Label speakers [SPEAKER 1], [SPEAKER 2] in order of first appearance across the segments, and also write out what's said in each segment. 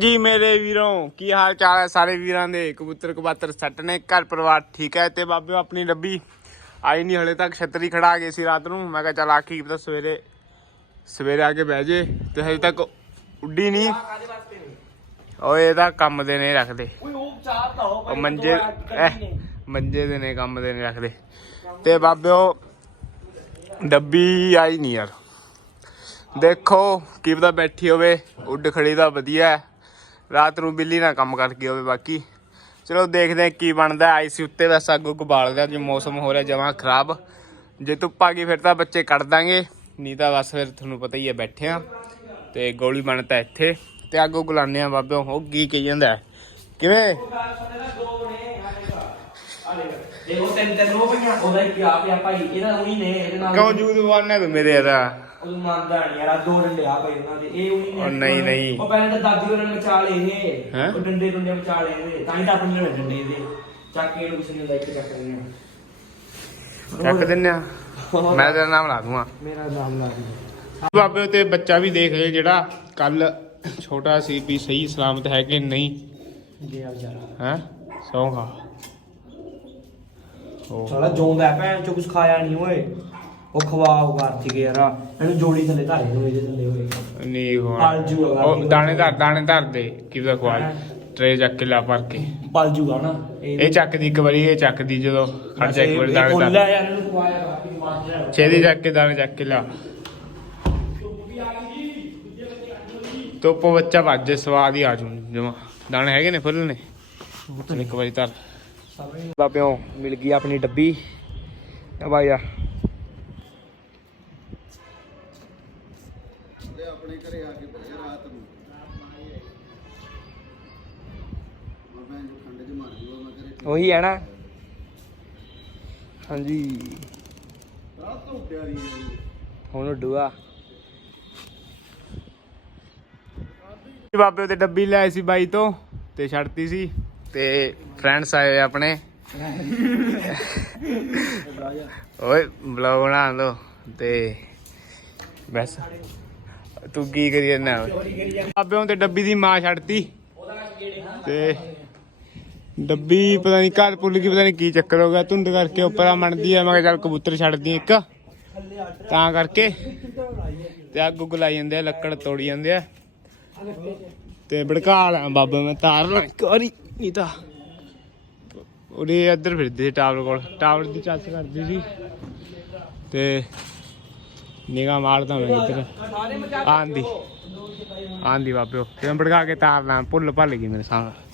[SPEAKER 1] ਜੀ ਮੇਰੇ ਵੀਰੋਂ ਕੀ ਹਾਲ ਚਾਲ ਹੈ ਸਾਰੇ ਵੀਰਾਂ ਦੇ? ਕਬੂਤਰ ਕਬਾਤਰ ਸੱਟ ਨੇ ਘਰ ਪਰਿਵਾਰ ਠੀਕ ਹੈ? ਤੇ ਬਾਬਿਓ ਆਪਣੀ ਡੱਬੀ ਆਈ ਨਹੀਂ ਹਲੇ ਤੱਕ ਛਤਰੀ ਖੜਾ ਗਏ ਸੀ ਰਾਤ ਨੂੰ। ਮੈਂ ਕਿਹਾ ਚੱਲ ਆ ਕੀ ਪਤਾ ਸਵੇਰੇ ਸਵੇਰੇ ਆ ਕੇ ਬਹਿ ਜੇ। ਤੇ ਹਜੇ ਤੱਕ ਉੱਡੀ ਨਹੀਂ। ਓਏ ਇਹਦਾ ਕੰਮ ਦੇ ਨੇ ਰੱਖਦੇ।
[SPEAKER 2] ਉਹ
[SPEAKER 1] ਮੰਜੇ ਮੰਜੇ ਦੇ ਨੇ ਕੰਮ ਦੇ ਨੇ ਰੱਖਦੇ। ਤੇ ਬਾਬਿਓ ਡੱਬੀ ਆਈ ਨਹੀਂ ਯਾਰ। ਦੇਖੋ ਕੀ ਪਤਾ ਬੈਠੀ ਹੋਵੇ ਉੱਡ ਖੜੀ ਦਾ ਵਧੀਆ ਹੈ। ਰਾਤ ਨੂੰ ਬਿੱਲੀ ਨਾਲ ਕੰਮ ਕਰਕੇ ਹੋਵੇ ਬਾਕੀ। ਚਲੋ ਦੇਖਦੇ ਹਾਂ ਕੀ ਬਣਦਾ। ਆਈ ਸੀ ਉੱਤੇ ਬਸ ਅੱਗੋਂ ਗੁਬਾਲਦਾ ਜੇ ਮੌਸਮ ਹੋ ਰਿਹਾ ਜਮਾਂ ਖਰਾਬ। ਜੇ ਧੁੱਪ ਆ ਗਈ ਫਿਰ ਤਾਂ ਬੱਚੇ ਕੱਢ ਦਾਂਗੇ। ਨਹੀਂ ਤਾਂ ਬਸ ਫਿਰ ਤੁਹਾਨੂੰ ਪਤਾ ਹੀ ਹੈ ਬੈਠੇ ਆ ਤੇ ਗੋਲੀ ਬਣਦਾ ਇੱਥੇ। ਤੇ ਅੱਗੋਂ ਗੁਲਾਨੇ ਆ ਬਾਬਿਓ ਉਹ ਕੀ ਕਹੀ ਜਾਂਦਾ? ਕਿਵੇਂ?
[SPEAKER 2] ਦੇਖੋ ਤਿੰਨ ਤਿੰਨ ਉਹ ਪਈਆਂ ਉਹਦਾ ਪਿਆ ਪਿਆ ਭਾਈ ਇਹਦਾ ਉਹੀ ਨੇ ਇਹਦੇ ਨਾਲ
[SPEAKER 1] ਕਿਉਂ ਜੂਦ ਵਾਨਾ ਤੂੰ ਮੇਰੇ ਯਾਰ?
[SPEAKER 2] ਉਹ ਮੰਨਦਾ ਨਹੀਂ ਯਾਰ ਆਹ ਦੋ ਡੰਡੇ ਆ ਭਾਈ ਉਹਨਾਂ ਦੇ। ਇਹ ਉਹੀ ਨੇ
[SPEAKER 1] ਉਹ ਨਹੀਂ, ਨਹੀਂ।
[SPEAKER 2] ਉਹ ਪਹਿਲਾਂ ਤਾਂ ਦਾਦੀ ਉਹਨਾਂ ਨੇ ਮਚਾ ਲਏ ਇਹ
[SPEAKER 1] ਹੈਂ?
[SPEAKER 2] ਉਹ ਡੰਡੇ ਡੰਡੇ ਮਚਾ ਲਏ ਇਹਦੇ ਤਾਂ ਹੀ ਤਾਂ ਆਪਣੇ ਨਾਲ ਡੰਡੇ ਇਹਦੇ ਚੱਕ ਕੇ ਇਹਨੂੰ ਕਿਸੇ ਨੇ ਲੈ ਕੇ ਚੱਕ ਲੈਣੇ
[SPEAKER 1] ਚੱਕ ਦਿੰਨੇ ਆ। ਮੈਂ ਤੇਰਾ ਨਾਮ ਲਾ ਦੂੰਗਾ।
[SPEAKER 2] ਮੇਰਾ ਨਾਮ ਲਾ ਦੀ।
[SPEAKER 1] ਬਾਬੇ ਤੇ ਬੱਚਾ ਵੀ ਦੇਖ ਲੈ ਜਿਹੜਾ ਕੱਲ ਛੋਟਾ ਸੀ ਵੀ ਸਹੀ ਸਲਾਮਤ ਹੈ ਕਿ ਨਹੀਂ।
[SPEAKER 2] ਜੀ ਆ ਵਿਚਾਰਾ।
[SPEAKER 1] ਹੈ? ਸੌਂ ਖਾ ਉਹ
[SPEAKER 2] ਸਾਲਾ ਜੋਂਦਾ ਭੈਣ ਚੋ ਕੁਝ ਖਾਇਆ ਨਹੀਂ ਓਏ। ਉਹ ਖਵਾਓ ਕਰਤੀ ਗਏ ਯਾਰ ਇਹਨੂੰ ਜੋੜੀ ਥੱਲੇ ਧਾਰੇ ਨੂੰ ਇਹਦੇ ਥੱਲੇ ਹੋਏ।
[SPEAKER 1] ਨਹੀਂ ਹੋਣਾ।
[SPEAKER 2] ਪਲ ਜੂਗਾ
[SPEAKER 1] ਉਹ ਦਾਣੇ ਧਰ ਦਾਣੇ ਧਰ ਦੇ ਕੀ ਦਾ ਖਵਾ ਟਰੇ ਚੱਕ ਕੇ ਲਾ ਭਰ ਕੇ।
[SPEAKER 2] ਪਲ ਜੂਗਾ ਨਾ
[SPEAKER 1] ਇਹ ਚੱਕਦੀ ਇੱਕ ਵਾਰੀ ਇਹ ਚੱਕਦੀ ਜਦੋਂ ਖੜ ਜਾ ਇੱਕ ਵਾਰੀ ਦਾਣੇ
[SPEAKER 2] ਬੋਲਿਆ
[SPEAKER 1] ਧਰ।
[SPEAKER 2] ਯਾਰ ਇਹਨੂੰ ਖਵਾਇਆ ਕਰਤੀ ਮਾਰ ਜਾ
[SPEAKER 1] ਛੇਦੀ ਚੱਕ ਕੇ ਦਾਣੇ ਚੱਕ ਕੇ ਲਾ। ਤੋਪੋ ਬੱਚਾ ਵੱਜੇ ਸਵਾਦ ਹੀ ਆ ਜੂ ਜਮਾ। ਦਾਣੇ ਹੈਗੇ ਨੇ ਫੁੱਲ ਨੇ? ਇੱਕ ਵਾਰੀ ਧਰ। ਬਾਬਿਓ ਮਿਲ ਗਈ ਆਪਣੀ ਡੱਬੀ। ਆ ਬਾਈ ਆ। ਉਹੀ ਹੈ ਨਾ। ਹਾਂਜੀ। ਹੁਣ ਡੂਆ। ਬਾਬੇ ਤੇ ਡੱਬੀ ਲੈ ਆਏ ਸੀ ਬਾਈ ਤੋਂ ਤੇ ਛੱਡਤੀ ਸੀ ਤੇ ਫਰੈਂਡਸ ਆਏ ਆਪਣੇ। ਓਏ ਬਲੌਗ ਬਣਾ ਲੋ ਤੇ ਬਸ। ਤੂੰ ਕੀ ਕਰੀ ਜਾਂਦਾ ਬਾਬਿਆਂ ਤੇ ਡੱਬੀ ਦੀ ਮਾਂ ਛੱਡਤੀ ਤੇ ਡੱਬੀ ਪਤਾ ਨਹੀਂ ਘਰ ਭੁੱਲ ਗਈ, ਪਤਾ ਨਹੀਂ ਕੀ ਚੱਕਰ ਹੋ ਗਿਆ। ਧੁੰਦ ਕਰਕੇ ਉੱਪਰ ਮੰਨਦੀ ਆ, ਮੈਂ ਕਿਹਾ ਚੱਲ ਕਬੂਤਰ ਛੱਡਦੀ ਇੱਕ। ਤਾਂ ਕਰਕੇ ਤੇ ਅੱਗ ਉੱਗ ਲਾਈ ਜਾਂਦੇ ਆ, ਲੱਕੜ ਤੋੜੀ ਜਾਂਦੇ ਆ। ਤੇ ਭੜਕਾ ਲਾਂ ਬਾਬਾ, ਮੈਂ ਤਾਰ ਲਾਂ ਇੱਕ ਵਾਰੀ, ਨਹੀਂ ਤਾਂ। ਉਹਦੇ ਇੱਧਰ ਫਿਰਦੇ ਸੀ ਟਾਵਰ ਕੋਲ, ਟਾਵਰ ਦੀ ਚੱਸ ਕਰਦੀ ਸੀ। ਤੇ ਨਿਗਾ ਮਾਰਦਾ ਮੈਂ ਇੱਧਰ। ਆਂਦੀ ਆਂਦੀ ਬਾਬਿਓ ਤੇ ਭੜਕਾ ਕੇ ਤਾਰ ਲਾਂ, ਭੁੱਲ ਭੱਲ ਗਈ ਮੇਰੇ ਸਾਹਮਣੇ।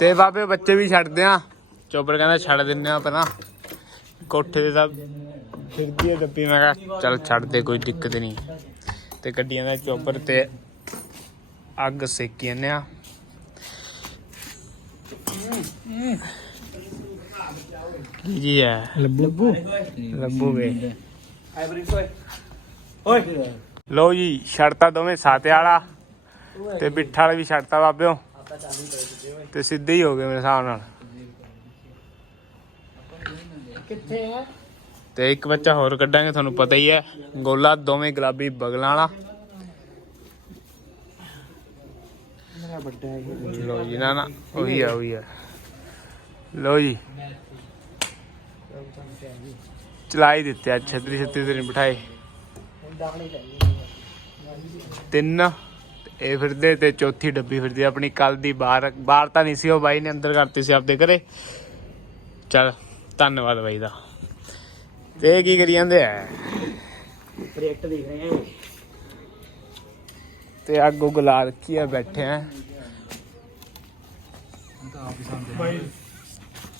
[SPEAKER 1] ਤੇ ਬਾਬੇ ਬੱਚੇ ਵੀ ਛੱਡਦੇ ਆ। ਚੋਬਰ ਕਹਿੰਦਾ ਛੱਡ ਦਿੰਨੇ ਆ ਪਹਿਲਾਂ। ਕੋਠੇ ਤੇ ਤਾਂ ਫਿਰਦੀ ਆ ਡੱਬੀ ਮੈਂ ਕਿਹਾ ਚੱਲ ਛੱਡ ਦੇ ਕੋਈ ਦਿੱਕਤ ਨਹੀਂ। ਤੇ ਗੱਡੀਆਂ ਦਾ ਚੋਬਰ ਤੇ ਅੱਗ ਸੇਕੀ ਜਾਂਦੇ ਆ। ਕੀ ਜੀ ਹੈ? ਲੱਭੂ। ਲੱਭੂ।
[SPEAKER 2] ਓਏ। ਓਏ।
[SPEAKER 1] ਲੋ ਜੀ ਛੜਤਾ ਦੋਵੇਂ ਸਾਤੇ ਵਾਲਾ ਤੇ ਬਿੱਠਾ ਵਾਲਾ ਵੀ ਛੜਤਾ ਬਾਬਿਓ। ਤੇ ਸਿੱਧੇ ਹੀ ਹੋ ਗਏ ਮੇਰੇ ਹਿਸਾਬ ਨਾਲ।
[SPEAKER 2] ਕਿੱਥੇ ਆ?
[SPEAKER 1] ਤੇ ਇੱਕ ਬੱਚਾ ਹੋਰ ਕੱਢਾਂਗੇ ਤੁਹਾਨੂੰ ਪਤਾ ਹੀ ਹੈ। ਗੋਲਾ ਦੋਵੇਂ ਗੁਲਾਬੀ ਬਗਲਾਂ ਵਾਲਾ।
[SPEAKER 2] ਮੇਰਾ ਵੱਡਾ ਹੈ
[SPEAKER 1] ਲੋ ਜੀ ਨਾ ਨਾ ਉਹੀ ਆ ਉਹੀ ਆ। ਲੋ ਜੀ। ਚਲਾਈ ਦਿੱਤੇ ਅੱਜ ਛਤਰੀ ਛਤਰੀ ਤੇ ਨਹੀਂ ਬਿਠਾਏ ਤਿੰਨ। ਇਹ ਫਿਰਦੇ ਤੇ ਚੌਥੀ ਡੱਬੀ ਫਿਰਦੀ ਆ ਆਪਣੀ ਕੱਲ ਦੀ ਬਾਹਰ ਬਾਹਰ ਤਾਂ ਨਹੀਂ ਸੀ ਉਹ ਬਾਈ ਨੇ ਅੰਦਰ ਕਰਤੀ ਸੀ ਆਪਦੇ ਘਰੇ। ਚਲ ਧੰਨਵਾਦ ਬਾਈ ਦਾ। ਤੇ ਕੀ ਕਰੀ ਜਾਂਦੇ ਆ?
[SPEAKER 2] ਪ੍ਰੋਜੈਕਟ ਦੇਖ ਰਹੇ ਹਾਂ।
[SPEAKER 1] ਤੇ ਅੱਗ ਉੱਗ ਲਾ ਰੱਖੀ ਆ ਬੈਠੇ ਆ।
[SPEAKER 3] ਭਾਈ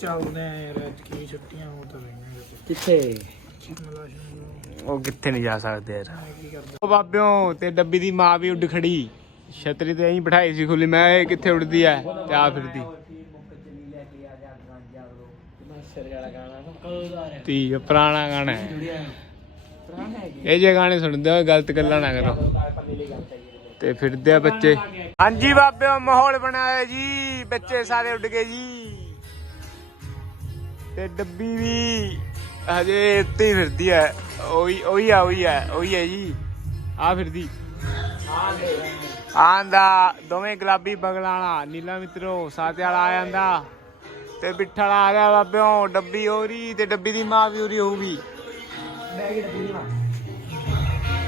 [SPEAKER 3] ਚੱਲਦੇ ਆ ਯਾਰ ਅੱਜ ਕੀ ਛੁੱਟੀਆਂ ਹੋ ਤਾਂ ਰਹੀਆਂ
[SPEAKER 2] ਕਿੱਥੇ?
[SPEAKER 1] ਉਹ ਕਿੱਥੇ ਨਹੀਂ ਜਾ ਸਕਦੇ ਯਾਰ। ਉਹ ਬਾਬਿਓ ਤੇ ਡੱਬੀ ਦੀ ਮਾਂ ਵੀ ਉੱਡ ਖੜੀ। ਛਤਰੀ ਤੇ ਐਂ ਬਿਠਾਈ ਸੀ ਖੁੱਲੀ, ਮੈਂ ਇਹ ਕਿੱਥੇ ਉੱਡਦੀ ਐ? ਤੇ ਆ ਫਿਰਦੀ। ਤੀ ਪੁਰਾਣਾ ਗਾਣਾ ਹੈ। ਇਹ ਜੇ ਗਾਣੇ ਸੁਣਦੇ ਹੋ, ਗਲਤ ਗੱਲਾਂ ਨਾ ਕਰੋ। ਤੇ ਫਿਰਦੇ ਆ ਬੱਚੇ। ਹਾਂਜੀ ਬਾਬੇ ਮਾਹੌਲ ਬਣਾਇਆ ਜੀ। ਬੱਚੇ ਸਾਰੇ ਉੱਡ ਗਏ ਜੀ। ਤੇ ਡੱਬੀ ਵੀ ਹਜੇ ਉੱਤੇ ਹੀ ਫਿਰਦੀ ਹੈ ਉਹੀ ਉਹੀ ਆ ਉਹੀ ਆ, ਉਹੀ ਹੈ ਜੀ। ਆ ਫਿਰਦੀ।
[SPEAKER 2] ਆ ਦੇ
[SPEAKER 1] ਆਂਦਾ ਦੋਵੇਂ ਗੁਲਾਬੀ ਬਗਲਾਣਾ ਨੀਲਾ ਮਿੱਤਰੋ ਸਾਤੇ ਵਾਲਾ ਆ ਜਾਂਦਾ। ਤੇ ਬਿੱਠਲ ਆ ਗਿਆ ਬਾਬਿਓ ਡੱਬੀ ਹੋ ਰਹੀ ਤੇ ਡੱਬੀ ਦੀ ਮਾਂ ਵੀ ਹੋ ਰਹੀ ਹੋਊਗੀ।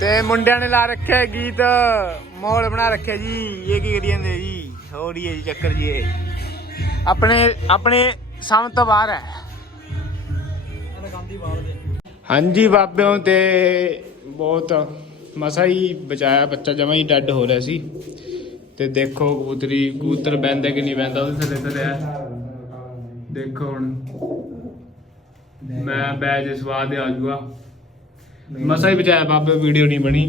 [SPEAKER 1] ਤੇ ਮੁੰਡਿਆਂ ਨੇ ਲਾ ਰੱਖਿਆ ਗੀਤ ਮਾਹੌਲ ਬਣਾ ਰੱਖਿਆ ਜੀ ਇਹ ਕੀ ਕਰੀ ਜਾਂਦੇ ਜੀ? ਹੈ ਜੀ ਚੱਕਰ ਜੀ ਇਹ। ਆਪਣੇ ਆਪਣੇ ਸਮਝ ਤੋਂ ਬਾਹਰ ਹੈ। ਹਾਂਜੀ ਬਾਬਿਓ ਤੇ ਬਹੁਤ ਮਸਾ ਹੀ ਬਚਾਇਆ ਬੱਚਾ ਜਮਾ ਹੀ ਡੈੱਡ ਹੋ ਰਿਹਾ ਸੀ। ਤੇ ਦੇਖੋ ਕਬੂਤਰੀ ਕਬੂਤਰ ਬੈੰਦਾ ਕਿ ਨਹੀਂ ਬੈੰਦਾ ਉਹਦੇ ਥੱਲੇ ਥੱਲੇ ਦੇਖੋ ਹੁਣ। ਮੈਂ ਬੈਜ ਸਵਾਦ ਆ ਜੂਗਾ ਮਸਾ ਹੀ ਬਚਾਇਆ ਬਾਬੇ ਵੀਡੀਓ ਨਹੀਂ ਬਣੀ।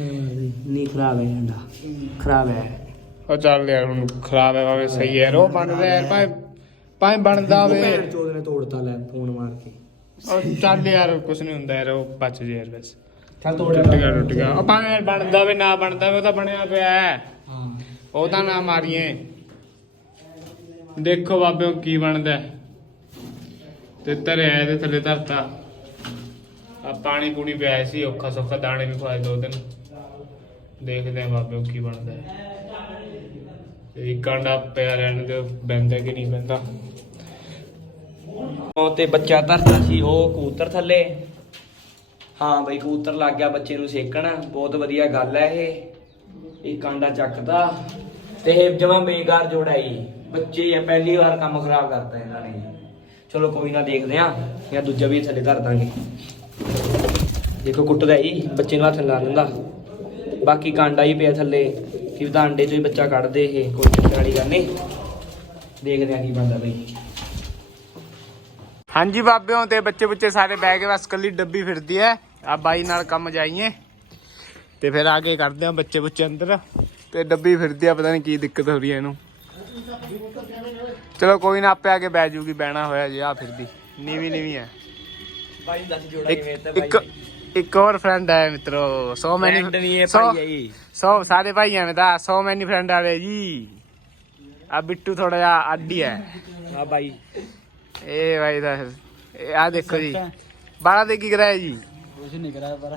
[SPEAKER 2] ਨਹੀਂ ਖਰਾਬ ਹੈ ਅੰਡਾ ਖਰਾਬ ਹੈ।
[SPEAKER 1] ਉਹ ਚੱਲ ਯਾਰ ਹੁਣ ਖਰਾਬ ਹੈ ਬਾਬੇ ਸਹੀ ਹੈ। ਰੋ ਬਣਦਾ ਯਾਰ ਭਾਵੇਂ ਭਾਵੇਂ ਬਣਦਾ ਵੇ
[SPEAKER 2] ਚੋਦ ਨੇ ਤੋੜਤਾ ਲੈ ਫੋਨ ਮਾਰ ਕੇ।
[SPEAKER 1] ਉਹ ਚੱਲ ਯਾਰ ਕੁਛ ਨਹੀਂ ਹੁੰਦਾ ਯਾਰ ਉਹ ਬਚ ਜੇ ਯਾਰ ਬਸ।
[SPEAKER 2] ਚੱਲ ਤੋੜ
[SPEAKER 1] ਟੁੱਟ ਗਿਆ ਟੁੱਟ ਗਿਆ ਉਹ ਭਾਵੇਂ ਯਾਰ ਬਣਦਾ ਵੇ ਨਾ ਬਣਦਾ ਵੇ ਉਹ ਤਾਂ ਬਣਿਆ ਪਿਆ ਹੈ।
[SPEAKER 2] ਹਾਂ।
[SPEAKER 1] ਉਹ ਤਾਂ ਨਾ ਮਾਰੀਏ। ਦੇਖੋ ਬਾਬਿਓ ਕੀ ਬਣਦਾ ਹੈ। ਤੇ ਧਰਿਆ ਇਹਦੇ ਥੱਲੇ ਧਰਤਾ। ਆ ਪਾਣੀ ਪੂਣੀ ਪਿਆ ਸੀ ਔਖਾ ਸੌਖਾ ਦਾਣੇ ਵੀ ਖਵਾਏ ਦੋ ਦਿਨ ਦੇਖਦੇ ਆ ਬਾਬਿਓ ਕੀ ਬਣਦਾ ਹੈ। ਤੇ ਇੱਕ ਕਾਂਡਾ ਪਿਆ ਰਹਿਣ ਦੇ ਬੈਂਦਾ ਕਿ ਨਹੀਂ ਬੈਂਦਾ
[SPEAKER 2] ਉਹ ਤੇ ਬੱਚਾ ਧਰਤਾ ਸੀ ਉਹ ਕਬੂਤਰ ਥੱਲੇ। ਹਾਂ ਬਈ ਕਬੂਤਰ ਲੱਗ ਗਿਆ ਬੱਚੇ ਨੂੰ ਸੇਕਣ। ਬਹੁਤ ਵਧੀਆ ਗੱਲ ਹੈ ਇਹ। ਇਹ ਕਾਂਡਾ ਚੱਕਦਾ। ਤੇ ਇਹ ਜਮਾ ਬੇਕਾਰ ਜੋੜਾ ਜੋੜਾਈ ਬੱਚੇ ਆ, ਪਹਿਲੀ ਵਾਰ ਕੰਮ ਖਰਾਬ ਕਰਤਾ ਇਹਨਾਂ ਨੇ। ਚਲੋ ਕੋਈ ਨਾ ਦੇਖਦੇ ਆ, ਜਾਂ ਦੂਜਾ ਵੀ ਥੱਲੇ ਧਰ ਦਾਂਗੇ। ਦੇਖੋ ਕੁੱਟਦਾ ਹੀ ਬੱਚੇ ਨੂੰ ਹੱਥ ਲਾ ਦਿੰਦਾ। ਬਾਕੀ ਕਾਂਡਾ ਹੀ ਪਿਆ ਥੱਲੇ। ਕਿ ਪਤਾ ਅੰਡੇ ਚੋਂ ਹੀ ਬੱਚਾ ਕੱਢਦੇ ਇਹ, ਕੋਈ ਚੱਕਰ ਵਾਲੀ ਗੱਲ ਨਹੀਂ ਦੇਖਦੇ ਆ ਕੀ ਬਣਦਾ ਬਈ।
[SPEAKER 1] ਹਾਂਜੀ ਬਾਬਿਓ, ਤੇ ਬੱਚੇ ਬੁੱਚੇ ਸਾਰੇ ਬਹਿ ਕੇ ਬਸ ਕੱਲੀ ਡੱਬੀ ਫਿਰਦੀ ਐ। ਆ ਬਾਈ ਨਾਲ ਕੰਮ ਜਾਈਏ। ਤੇ ਫਿਰ ਆ ਕੇ ਕਰਦੇ ਆ ਬੱਚੇ ਬੁੱਚੇ ਅੰਦਰ। ਤੇ ਡੱਬੀ ਫਿਰਦੀ ਆ ਪਤਾ ਨਹੀਂ ਕੀ ਦਿੱਕਤ ਹੋ ਰਹੀ ਐ ਇਹਨੂੰ। ਚਲੋ ਕੋਈ ਨਾ ਆਪੇ ਆ ਕੇ ਬਹਿ ਜੂਗੀ ਬਹਿਣਾ ਹੋਇਆ ਜੀ ਆ ਫਿਰਦੀ। ਨੀਵੀਂ ਨੀਵੀਂ
[SPEAKER 2] ਬਾਈ ਦੱਸ ਜੋੜਾ
[SPEAKER 1] ਇੱਕ
[SPEAKER 2] ਕਿਵੇਂ ਤੇ
[SPEAKER 1] ਇੱਕ ਇੱਕ ਹੋਰ ਫਰੈਂਡ ਹੈ ਮਿੱਤਰੋ ਸੋ ਮੈਨੀ ਸੌ-
[SPEAKER 2] ਭਾਈ ਹੈ
[SPEAKER 1] ਸਾਰੇ ਭਾਈਆਂ ਨੇ ਤਾਂ ਸੋ ਮੈਨੀ ਫਰੈਂਡ ਵਾਲੇ ਜੀ। ਆ ਬਿੱਟੂ ਥੋੜਾ ਜਿਹਾ ਅੱਡੀ ਹੈ।
[SPEAKER 2] ਆ ਬਾਈ।
[SPEAKER 1] ਇਹ ਭਾਈ ਦਾ ਇਹ ਆ ਦੇਖੋ ਜੀ। ਬਾਲਾ ਦੇ ਕੀ ਕਰਾਇਆ ਜੀ?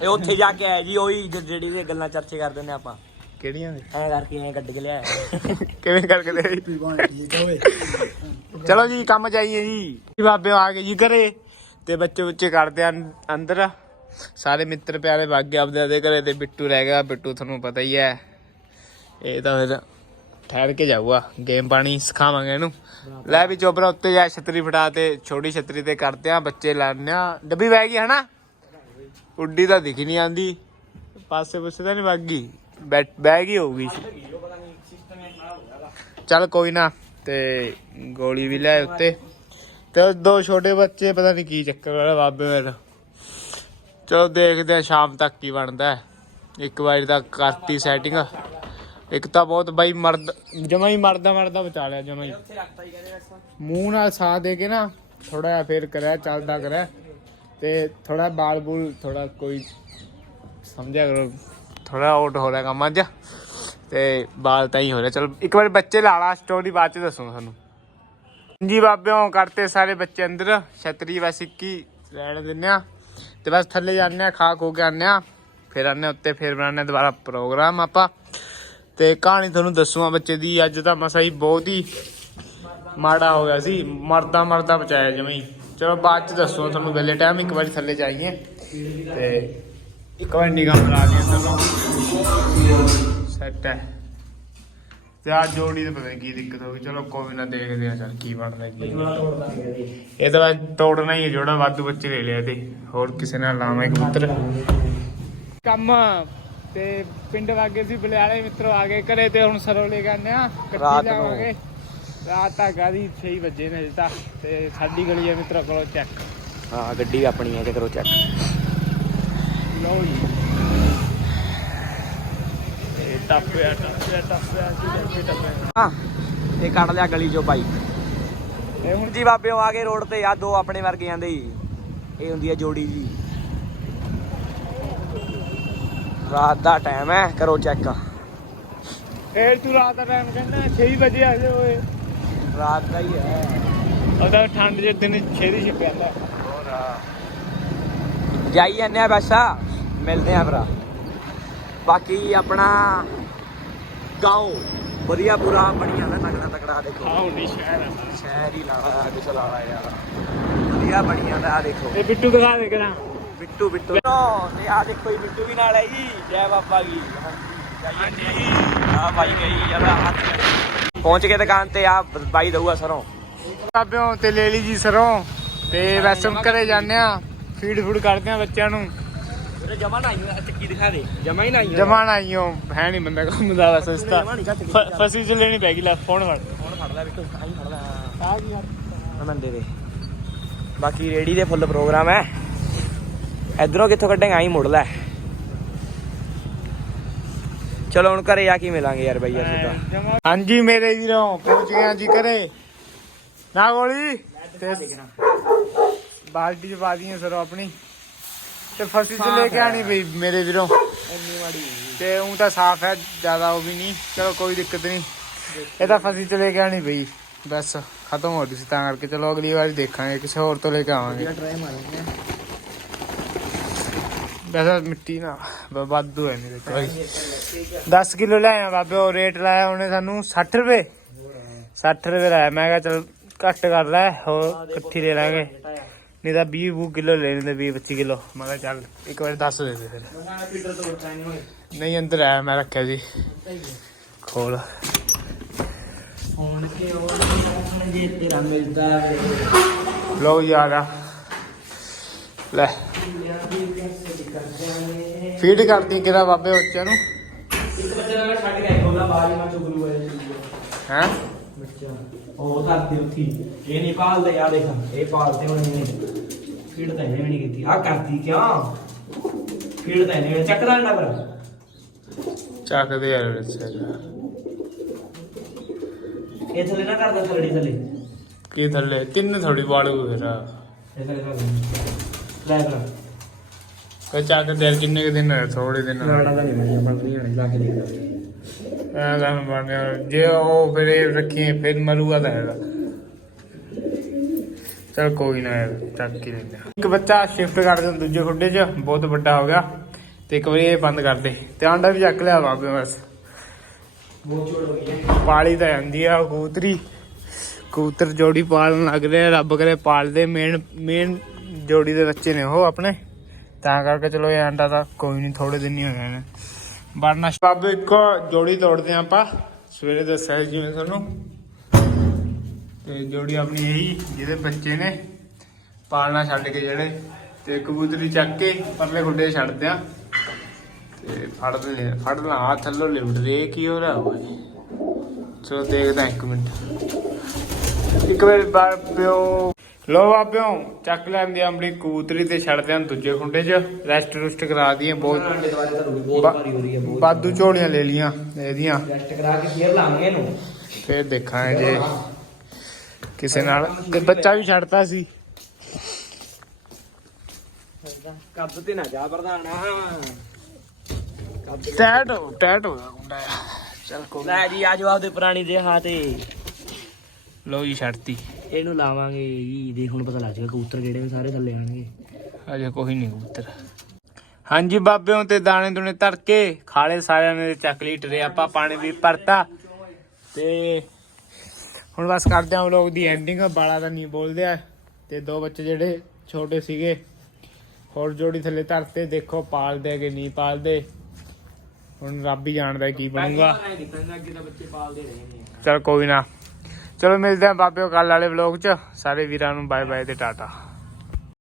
[SPEAKER 2] ਇਹ ਉੱਥੇ ਜਾ ਕੇ ਆਇਆ ਜੀ ਉਹੀ ਜ- ਜਿਹੜੀ ਇਹ ਗੱਲਾਂ ਚਰਚੇ ਕਰਦੇ ਨੇ ਆਪਾਂ।
[SPEAKER 1] ਕਿਹੜੀਆਂ ਦੇ
[SPEAKER 2] ਐ ਕਰਕੇ ਐ ਕੱਢ ਕੇ ਲਿਆਇਆ।
[SPEAKER 1] ਕਿਵੇਂ ਕਰਕੇ ਦੇ?
[SPEAKER 4] ਠੀਕ ਹੈ ਓਏ
[SPEAKER 1] ਚਲੋ ਜੀ ਕੰਮ ਜਾਈਏ ਜੀ। ਜੀ ਬਾਬੇ ਆ ਗਏ ਜੀ ਘਰੇ ਤੇ ਬੱਚੇ ਬੱਚੇ ਕਰਦੇ ਆ ਅੰਦਰ। ਸਾਰੇ ਮਿੱਤਰ ਪਿਆਰੇ ਵਗ ਗਏ ਆਪਦੇ ਆਪਦੇ ਘਰੇ ਤੇ ਬਿੱਟੂ ਰਹਿ ਗਿਆ। ਬਿੱਟੂ ਤੁਹਾਨੂੰ ਪਤਾ ਹੀ ਹੈ। ਇਹ ਤਾਂ ਫਿਰ ਠਹਿਰ ਕੇ ਜਾਊਗਾ। ਗੇਮ ਪਾਣੀ ਸਿਖਾਵਾਂਗੇ ਇਹਨੂੰ। ਲੈ ਵੀ ਚੋਬਰਾ ਉੱਤੇ ਜਾ ਛਤਰੀ ਫੜਾ ਤੇ ਛੋਟੀ ਛਤਰੀ ਤੇ ਕਰਦੇ ਆ। ਬੱਚੇ ਲਾਉਂਦੇ ਆ ਡੱਬੀ ਬਹਿ ਗਈ ਹਨਾ ਉੱਡੀ ਤਾਂ ਦਿਖ ਨਹੀਂ ਆਂਦੀ ਪਾਸੇ ਪੁੱਸੇ ਤਾਂ ਨਹੀਂ ਵਗ ਗਈ। ਬੈ- ਬਹਿ ਗਈ ਹੋਊਗੀ। ਚੱਲ ਕੋਈ ਨਾ, ਤੇ ਗੋਲੀ ਵੀ ਲੈ ਉੱਤੇ। ਤੇ ਉਹ ਦੋ ਛੋਟੇ ਬੱਚੇ, ਪਤਾ ਨਹੀਂ ਕੀ ਚੱਕਰ ਵਾਲਾ ਬਾਬੇ ਮੇਰਾ। ਚਲੋ ਦੇਖਦੇ ਆ ਸ਼ਾਮ ਤੱਕ ਕੀ ਬਣਦਾ ਇੱਕ ਵਾਰੀ ਤਾਂ ਕਰਤੀ ਸੈਟਿੰਗ ਇੱਕ ਤਾਂ ਬਹੁਤ ਬਾਈ ਮਰਦ, ਜਮਾ ਹੀ ਮਰਦਾ ਮਰਦਾ ਬਚਾ ਲਿਆ, ਜਮਾ ਹੀ। ਮੂੰਹ ਨਾਲ ਸਾਹ ਦੇ ਕੇ ਨਾ ਥੋੜਾ ਜਿਹਾ ਫੇਰ ਕਰਿਆ, ਚੱਲਦਾ ਕਰਿਆ। ਤੇ ਥੋੜਾ ਬਾਲ ਬੂਲ ਥੋੜਾ ਕੋਈ ਸਮਝਿਆ ਕਰੋ। ਥੋੜਾ ਆਊਟ ਹੋ ਰਿਹਾ ਕੰਮ ਅੱਜ। ਤੇ ਬਾਲ ਤਾਂ ਹੀ ਹੋ ਰਿਹਾ। ਚਲ, ਇੱਕ ਵਾਰੀ ਬੱਚੇ ਲਾ ਲਾ ਸਟੋਰੀ ਬਾਅਦ ਚ ਦੱਸੂ ਤੁਹਾਨੂੰ। ਜੀ ਬਾਬਿਓ, ਕਰਤੇ ਸਾਰੇ ਬੱਚੇ ਅੰਦਰ। ਛਤਰੀ ਬਸ ਇੱਕੀ, ਰਹਿਣ ਦਿੰਨੇ ਆ। ਤੇ ਬਸ ਥੱਲੇ ਜਾਂਦੇ ਆ, ਖਾ ਖੋ ਕੇ ਆਨੇ ਆ। ਫਿਰ ਆਨੇ ਉੱਤੇ, ਫਿਰ ਬਣਾਉਂਦੇ ਆ ਦੁਬਾਰਾ ਪ੍ਰੋਗਰਾਮ ਆਪਾਂ। ਤੇ ਕਹਾਣੀ ਤੁਹਾਨੂੰ ਦੱਸੂਗਾ ਬੱਚੇ ਦੀ। ਅੱਜ ਤਾਂ ਮਸਾ ਹੀ ਬਹੁਤ ਹੀ ਮਾੜਾ ਹੋ ਗਿਆ ਸੀ ਮਰਦਾ ਮਰਦਾ ਬਚਾਇਆ ਜਮਈ ਚਲੋ ਬਾਅਦ ਚ ਦੱਸੂਗਾ ਤੁਹਾਨੂੰ ਵੇਲੇ ਟਾਈਮ ਇੱਕ ਵਾਰੀ ਥੱਲੇ ਜਾਈਏ। ਤੇ ਇੱਕ ਵਾਰੀ ਨਿਗਾਹ ਮਾਰਾ ਕੇ ਤੁਹਾਨੂੰ ਸੈੱਟ ਹੈ। ਤੇ ਆ ਜੋੜੀ ਤੇ ਪਤਾ ਕੀ ਦਿੱਕਤ ਹੋ ਗਈ। ਚਲੋ ਕੋਈ ਨਾ ਦੇਖਦੇ ਆ ਚੱਲ ਕੀ ਬਣਦਾ ਕੀ ਨਹੀਂ। ਇਹ ਤਾਂ ਤੋੜਨਾ ਹੀ ਹੈ ਜੋੜਾ ਵਾਧੂ ਬੱਚੇ ਲੈ ਲਿਆ ਤੇ ਹੋਰ ਕਿਸੇ ਨਾਲ ਲਾਵਾਂ ਕਬੂਤਰ ਕੰਮ। ਤੇ ਪਿੰਡ ਵਾਗੇ ਸੀ ਬਲਿਆਲੇ ਮਿੱਤਰੋ ਆ ਗਏ ਘਰੇ ਤੇ ਹੁਣ ਸਰੋਂ ਲੈ ਕੇ ਆਨੇ ਆ ਕੱਟੀ
[SPEAKER 2] ਨੂੰ।
[SPEAKER 1] ਰਾਤ ਤੱਕ ਆਦੀ 6 ਵਜੇ ਨੇ ਅਜੇ ਤਾਂ ਤੇ ਸਾਡੀ ਗਲੀ ਹੈ ਮਿੱਤਰੋ ਕੋਲੋਂ ਚੈੱਕ
[SPEAKER 2] ਹਾਂ ਗੱਡੀ ਆਪਣੀ ਹੈ ਜੇ ਕਰੋ ਚੈੱਕ
[SPEAKER 1] ਲਓ ਜੀ। ਇਹ ਟੱਪਿਆ ਟੱਪਿਆ ਟੱਪਿਆ
[SPEAKER 2] ਹਾਂ ਇਹ ਕੱਢ ਲਿਆ ਗਲੀ ਚੋਂ ਬਾਈ
[SPEAKER 1] ਇਹ ਹੁਣ
[SPEAKER 2] ਜੀ ਬਾਬਿਓ ਆ ਗਏ ਰੋਡ ਤੇ ਆ ਦੋ ਆਪਣੇ ਵਰਗੇ ਜਾਂਦੇ ਜੀ ਇਹ ਹੁੰਦੀ ਹੈ ਜੋੜੀ ਜੀ। ਰਾਤ ਦਾ ਟਾਈਮ ਹੈ ਕਰੋ ਚੈੱਕ
[SPEAKER 1] ਫੇਰ ਤੂੰ ਰਾਤ ਦਾ ਟਾਈਮ ਕਹਿੰਦਾ 6 ਵਜੇ ਆ ਓਏ।
[SPEAKER 2] ਰਾਤ ਦਾ ਹੀ ਹੈ।
[SPEAKER 1] ਉਹਦਾ ਠੰਡ ਜੇ ਦਿਨ ਛੇਦੀ ਛਿਪਿਆ ਲੈ
[SPEAKER 2] ਜਾਈ ਜਾਂਦੇ ਆ ਬੈਸਾ ਮਿਲਦੇ ਆ ਭਰਾ। ਬਾਕੀ ਆਪਣਾ ਗਾਓ। ਵਧੀਆ ਪੂਰਾ ਬਣੀ ਜਾਂਦਾ ਤਕੜਾ ਤਕੜਾ ਦੇਖੋ।
[SPEAKER 1] ਆਹ ਹੁੰਦੀ ਸ਼ਹਿਰ
[SPEAKER 2] ਸ਼ਹਿਰ ਹੀ ਲਾਣਾ ਅੱਜ ਚਲਾਣਾ ਯਾਰ। ਵਧੀਆ ਬਣੀ ਜਾਂਦਾ ਆ ਦੇਖੋ।
[SPEAKER 1] ਇਹ ਬਿੱਟੂ ਦਿਖਾ ਦੇ ਕਰਾਂ
[SPEAKER 2] ਬਿੱਟੂ ਬਿੱਟੂ। ਤੇ ਆ ਦੇਖੋ ਜੀ ਬਿੱਟੂ ਵੀ ਨਾਲ ਹੈ ਜੀ। ਜੈ ਬਾਬਾ ਜੀ। ਹਾਂਜੀ ਆ। ਬਾਈ ਗਈ ਯਾਰ ਹੱਥ ਪਹੁੰਚ ਕੇ ਦੁਕਾਨ ਤੇ ਆ ਬਾਈ ਦਊਗਾ ਸਰੋਂ।
[SPEAKER 1] ਬਾਬਿਓ ਤੇ ਲੈ ਲਈ ਜੀ ਸਰੋਂ ਤੇ ਵੈਸੇ ਹੁਣ ਘਰੇ ਜਾਂਦੇ ਆ ਫੀਡ ਫੂਡ ਕਰਦੇ ਆ ਬੱਚਿਆਂ ਨੂੰ।
[SPEAKER 2] ਜਮਾ ਨਾ ਆਈ ਚੱਕੀ ਦਿਖਾ ਦੇ? ਜਮਾ ਹੀ ਨਾ ਆਈ
[SPEAKER 1] ਜਮਾਨ ਆਈਓ ਹੈ ਨਹੀਂ ਬੰਦਾ ਕੰਮ ਦਾ ਵੈਸੇ ਸਸਤਾ ਫਸੀ ਚ ਲੈਣੀ ਪੈਗੀ ਲੈ ਫੋਨ ਫੜ।
[SPEAKER 2] ਹੁਣ ਫੜ ਲੈ ਬਿੱਟੂ ਆਈ ਫੜ ਲੈ ਆ ਦੇ ਦੇ। ਬਾਕੀ ਰੇੜੀ ਦੇ ਫੁੱਲ ਪ੍ਰੋਗਰਾਮ ਹੈ। ਇਧਰੋਂ ਕਿੱਥੋਂ ਕੱਢੇਗਾ ਆਈ ਮੁੜ ਲੈ। ਚਲੋ ਹੁਣ ਘਰੇ ਆ ਕੇ ਮਿਲਾਂਗੇ ਯਾਰ ਬਈ ਅਸੀਂ ਤਾਂ।
[SPEAKER 1] ਹਾਂਜੀ ਮੇਰੇ ਵੀਰੋਂ ਪਹੁੰਚ ਗਏ ਹਾਂ ਜੀ ਘਰੇ। ਨਾ ਗੋਲੀ? ਤੇ ਬਾਲਟੀ ਚ ਪਾ ਦਈਏ ਸਰੋਂ ਆਪਣੀ। ਤੇ ਫਸੀ ਚ ਲੈ ਕੇ ਆਣੀ ਪਈ ਮੇਰੇ ਵੀਰੋਂ।
[SPEAKER 2] ਇੰਨੀ ਮਾੜੀ
[SPEAKER 1] ਤੇ ਉਹ ਤਾਂ ਸਾਫ਼ ਹੈ ਜ਼ਿਆਦਾ ਉਹ ਵੀ ਨਹੀਂ। ਚਲੋ ਕੋਈ ਦਿੱਕਤ ਨਹੀਂ। ਇਹ ਤਾਂ ਫਸੀ ਚ ਲੈ ਕੇ ਆਣੀ ਪਈ। ਬਸ ਖਤਮ ਹੋ ਗਈ ਸੀ ਤਾਂ ਕਰਕੇ। ਚਲੋ ਅਗਲੀ ਵਾਰੀ ਦੇਖਾਂਗੇ ਕਿਸੇ ਹੋਰ ਤੋਂ ਲੈ ਕੇ ਆਵਾਂਗੇ। ਵੈਸੇ ਮਿੱਟੀ ਨਾ ਵਾਧੂ ਹੈ ਮੇਰੇ ਕੋਲ 10 ਕਿਲੋ ਲੈਣਾ ਬਾਬੇ, ਉਹ ਰੇਟ ਲਾਇਆ ਉਹਨੇ ਸਾਨੂੰ 60 ਰੁਪਏ। 60 ਰੁਪਏ ਲਾਇਆ। ਮੈਂ ਕਿਹਾ ਚਲ ਘੱਟ ਕਰ ਲੈ, ਹੋਰ ਇਕੱਠੀ ਲੈ ਲਾਂਗੇ। ਨਹੀਂ ਤਾਂ 20 20 ਕਿਲੋ ਲੈ ਲੈਂਦੇ 20 25 ਕਿਲੋ। ਮੈਂ ਕਿਹਾ ਚੱਲ ਇੱਕ ਵਾਰ ਦੱਸ ਦੇ ਦੇ ਫਿਰ। ਨਹੀਂ, ਅੰਦਰ ਆਇਆ ਮੈਂ ਰੱਖਿਆ ਜੀ। ਖੋਲ।
[SPEAKER 2] ਫੋਨ ਕੇ ਉਹ ਜੇ ਤੇਰਾ ਮਿਲਦਾ
[SPEAKER 1] ਲੋ। ਯਾਰ ਆ ਲੈ ਫੀਡ ਕਰਦੀ ਕਿਹਦਾ ਬਾਬੇ ਬੱਚਿਆਂ ਨੂੰ?
[SPEAKER 2] ਇੱਕ ਬੱਚੇ ਨਾਲ ਛੱਡ ਕੇ ਆਇਆ ਉਹਦਾ ਬਾਹਰ ਹੀ ਮੈਂ ਚੁਗਲੂ ਹੈ
[SPEAKER 1] ਹੈ?
[SPEAKER 2] ਬੱਚਾ ਉਹ ਕਰਤੀ ਉੱਥੀ ਇਹ ਨਹੀਂ ਪਾਲਦੇ ਆ ਦੇਖ ਇਹ ਪਾਲਦੇ ਹੁਣ ਇਹਨੇ ਫੀਡ ਤਾਂ ਇਹਨੇ ਵੀ ਨਹੀਂ ਕੀਤੀ। ਆ ਕਰਤੀ ਕਿਉਂ? ਫੀਡ ਤਾਂ ਇਹਨੇ ਚੱਕਦਾ ਨਾ ਪਰ
[SPEAKER 1] ਚੱਕਦੇ ਯਾਰ ਬੱਚਾ
[SPEAKER 2] ਇਹ ਥੱਲੇ ਨਾ ਕਰਦਾ ਥੱਲੜੀ ਥੱਲੇ।
[SPEAKER 1] ਕੀ ਥੱਲੇ? ਤਿੰਨ ਥੋੜੀ ਬਾਲੂ ਫਿਰ।
[SPEAKER 2] ਇਹ ਥੱਲੇ ਕਰ ਲੈ ਕਰ
[SPEAKER 1] ਕਹ ਚੱਕ ਦੇ ਕਿੰਨੇ ਕੁ ਦਿਨ ਹੋਏ ਥੋੜੇ ਦਿਨ ਹੋਏ।
[SPEAKER 2] ਲੜਾ ਤਾਂ ਨਹੀਂ ਬਣਿਆ ਬਣ ਨਹੀਂ ਹੋਣੀ ਲਾ ਕੇ ਦੇਖ
[SPEAKER 1] ਐਂ ਤਾਂ ਬਣਿਆ ਜੇ ਉਹ ਫਿਰ ਇਹ ਰੱਖੀਏ ਫਿਰ ਮਰੂਗਾ ਤਾਂ ਹੈਗਾ। ਚਲ ਕੋਈ ਨਾ ਯਾਰ ਚੱਕ ਹੀ ਲੈਂਦੇ ਹਾਂ। ਇੱਕ ਬੱਚਾ ਸ਼ਿਫਟ ਕਰ ਦੇ ਦੂਜੇ ਖੁੱਡੇ 'ਚ ਬਹੁਤ ਵੱਡਾ ਹੋ ਗਿਆ। ਤੇ ਇੱਕ ਵਾਰੀ ਇਹ ਬੰਦ ਕਰ ਦੇ। ਤੇ ਆਂਡਾ ਵੀ ਚੱਕ ਲਿਆ ਬਾਬੇ ਬਸ
[SPEAKER 2] ਬਹੁਤ ਛੋੜ ਹੋ ਗਈ ਹੈ।
[SPEAKER 1] ਪਾਲੀ ਤਾਂ ਜਾਂਦੀ ਆ ਕਬੂਤਰੀ। ਕਬੂਤਰ ਜੋੜੀ ਪਾਲਣ ਲੱਗ ਰਿਹਾ ਰੱਬ ਕਰੇ ਪਾਲਦੇ। ਮੇਨ ਮੇਨ ਜੋੜੀ ਦੇ ਬੱਚੇ ਨੇ ਉਹ ਆਪਣੇ। ਤਾਂ ਕਰਕੇ ਚਲੋ ਇਹ ਆਂਡਾ ਤਾਂ ਕੋਈ ਨਹੀਂ ਥੋੜੇ ਦਿਨ ਹੀ ਹੋਣੇ ਨੇ। ਵਰਨਾ ਬਾਬੇ, ਇੱਕੋ ਜੋੜੀ ਤੋੜਦੇ ਹਾਂ ਆਪਾਂ। ਸਵੇਰੇ ਦੱਸਿਆ ਸੀ ਜਿਵੇਂ ਤੁਹਾਨੂੰ। ਤੇ ਜੋੜੀ ਆਪਣੀ ਇਹੀ, ਜਿਹਦੇ ਬੱਚੇ ਨੇ। ਪਾਲਣਾ ਛੱਡ ਕੇ ਜਿਹੜੇ। ਤੇ ਕਬੂਤਰੀ ਚੱਕ ਕੇ ਪਰਲੇ ਖੁੱਡੇ ਛੱਡਦੇ ਆ। ਤੇ ਫੜ ਲੈ ਫੜ ਲਾ ਆ ਥੱਲੋਂ ਲਿਵਟ ਰੇ ਕੀ ਹੋ ਰਿਹਾ ਓਏ? ਚਲੋ ਦੇਖਦਾ ਇੱਕ ਮਿੰਟ। ਇੱਕ ਵਾਰ ਬਾਰ ਪਿਓ ਲੋ ਬਾਬਿਓ ਚੱਕ ਲੈਂਦੇ ਆਪਣੀ ਕਬੂਤਰੀ ਤੇ ਛੱਡਦੇ ਆਂ ਦੂਜੇ ਖੁੰਡੇ 'ਚ। ਰੈਸਟ ਰੁਸਟ ਕਰਾ ਦਈਏ ਬਹੁਤ।
[SPEAKER 2] ਅੰਡੇ ਦੁਆਰੇ ਤਾਂ ਬਹੁਤ
[SPEAKER 1] ਬਾ-
[SPEAKER 2] ਭਾਰੀ ਹੋ ਰਹੀ ਹੈ ਬਹੁਤ
[SPEAKER 1] ਬਾਦੂ ਝੋਲੀਆਂ ਲੈ ਲੀਆਂ ਇਹਦੀਆਂ।
[SPEAKER 2] ਰੈਸਟ ਕਰਾ ਕੇ ਫੇਰ ਲਾਵਾਂਗੇ ਇਹਨੂੰ।
[SPEAKER 1] ਫੇਰ ਦੇਖਾਂਗੇ ਜੇ ਕਿਸੇ ਨਾਲ। ਤੇ ਬੱਚਾ ਵੀ ਛੱਡਤਾ ਸੀ।
[SPEAKER 2] ਕੱਦ ਤੇ ਨਾ ਜਾ ਪ੍ਰਧਾਨਾ
[SPEAKER 1] ਟੈਟ ਹੋ ਟੈਟ ਹੋ ਗਿਆ ਮੁੰਡਾ ਚਲ ਕੋਈ
[SPEAKER 2] ਲੈ ਜੀ ਆ ਜਵਾਬ ਦੇ ਪੁਰਾਣੀ ਦੇ ਹਾਂ ਤੇ।
[SPEAKER 1] ਲੋ ਜੀ ਛੱਡਤੀ।
[SPEAKER 2] ਇਹਨੂੰ ਲਾਵਾਂਗੇ ਜੀ ਦੇਖ ਹੁਣ ਪਤਾ ਲੱਗ ਜਾਏਗਾ ਕਬੂਤਰ ਕਿਹੜੇ ਨੇ ਸਾਰੇ ਥੱਲੇ ਆਣਗੇ
[SPEAKER 1] ਅਜੇ ਕੋਈ ਨਹੀਂ ਕਬੂਤਰ। ਹਾਂਜੀ ਬਾਬਿਆਂ ਤੇ ਦਾਣੇ ਦੁਣੇ ਧਰ ਕੇ ਖਾਲੇ ਸਾਰਿਆਂ ਨੇ ਚੱਕ ਲਈ ਟਰੇ ਆਪਾਂ ਪਾਣੀ ਵੀ ਭਰਤਾ ਤੇ ਹੁਣ ਬਸ ਕਰਦੇ ਹਾਂ ਵਲੋਗ ਦੀ ਐਂਡਿੰਗ ਬਾਲਾ ਤਾਂ ਨਹੀਂ ਬੋਲਦੇ ਆ। ਤੇ ਦੋ ਬੱਚੇ ਜਿਹੜੇ ਛੋਟੇ ਸੀਗੇ ਹੋਰ ਜੋੜੀ ਥੱਲੇ ਧਰਤੇ ਦੇਖੋ ਪਾਲਦੇ ਕਿ ਨਹੀਂ ਪਾਲਦੇ। ਹੁਣ ਰੱਬ ਹੀ ਜਾਣਦਾ ਕੀ ਬਣੂਗਾ। ਚਲ ਕੋਈ ਨਾ। ਚਲੋ ਮਿਲਦੇ ਆ ਬਾਬਿਓ ਕੱਲ ਵਾਲੇ ਵਲੋਗ 'ਚ। ਸਾਰੇ ਵੀਰਾਂ ਨੂੰ ਬਾਏ ਬਾਏ ਤੇ ਟਾਟਾ।